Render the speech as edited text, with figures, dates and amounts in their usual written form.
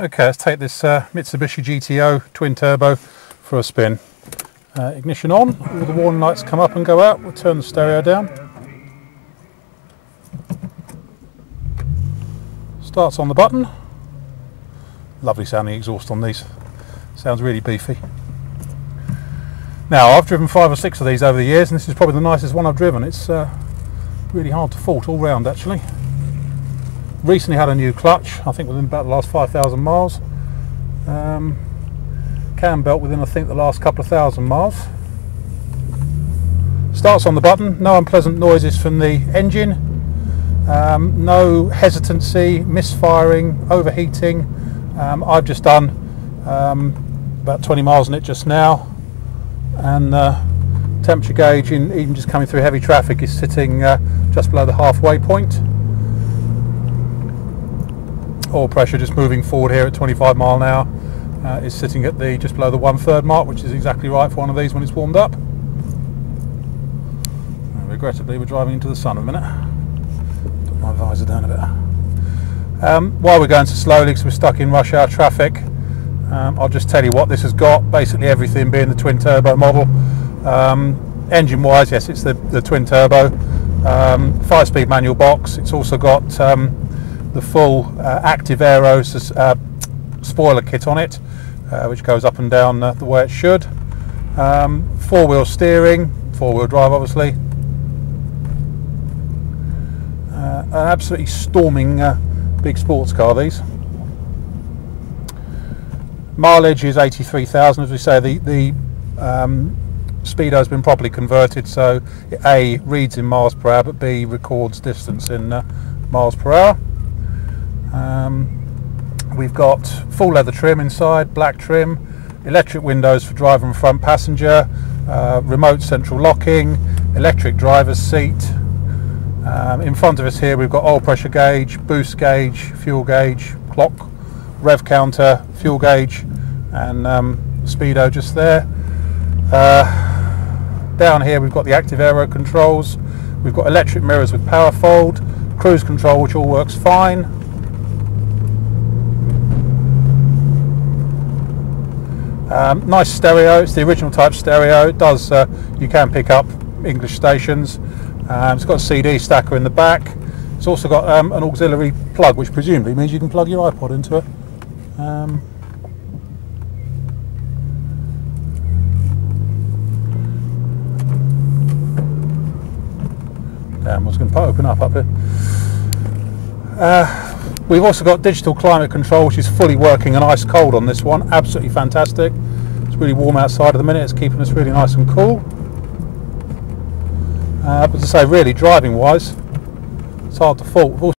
Okay, let's take this Mitsubishi GTO twin turbo for a spin. Ignition on, all the warning lights come up and go out. We'll turn the stereo down. Starts on the button. Lovely sounding exhaust on these. Sounds really beefy. Now, I've driven 5 or 6 of these over the years, and this is probably the nicest one I've driven. It's really hard to fault all round, actually. Recently had a new clutch, I think within about the last 5,000 miles. Cam belt within, I think, the last couple of thousand miles. Starts on the button, no unpleasant noises from the engine, no hesitancy, misfiring, overheating. I've just done about 20 miles in it just now, and temperature gauge, even just coming through heavy traffic, is sitting just below the halfway point. Oil pressure just moving forward here at 25 mile an hour is sitting at just below the 1/3 mark, which is exactly right for one of these when it's warmed up. Regrettably, we're driving into the sun in a minute. Put my visor down a bit. While we're going so slowly because we're stuck in rush hour traffic, I'll just tell you what this has got. Basically everything being the twin turbo model. Engine wise, yes, it's the twin turbo. 5-speed manual box. It's also got the full active aero spoiler kit on it, which goes up and down the way it should. 4-wheel steering, 4-wheel drive obviously. An absolutely storming big sports car, these. Mileage is 83,000, as we say. The speedo has been properly converted, so it A, reads in miles per hour, but B, records distance in miles per hour. We've got full leather trim inside, black trim, electric windows for driver and front passenger, remote central locking, electric driver's seat. In front of us here we've got oil pressure gauge, boost gauge, fuel gauge, clock, rev counter, fuel gauge, and speedo just there. Down here we've got the active aero controls. We've got electric mirrors with power fold, cruise control, which all works fine. Nice stereo. It's the original type stereo. It does, you can pick up English stations. It's got a CD stacker in the back. It's also got an auxiliary plug, which presumably means you can plug your iPod into it. Damn, what's going to open up here? We've also got digital climate control, which is fully working and ice cold on this one. Absolutely fantastic. It's really warm outside at the minute. It's keeping us really nice and cool. But to say, really, driving wise, it's hard to fault.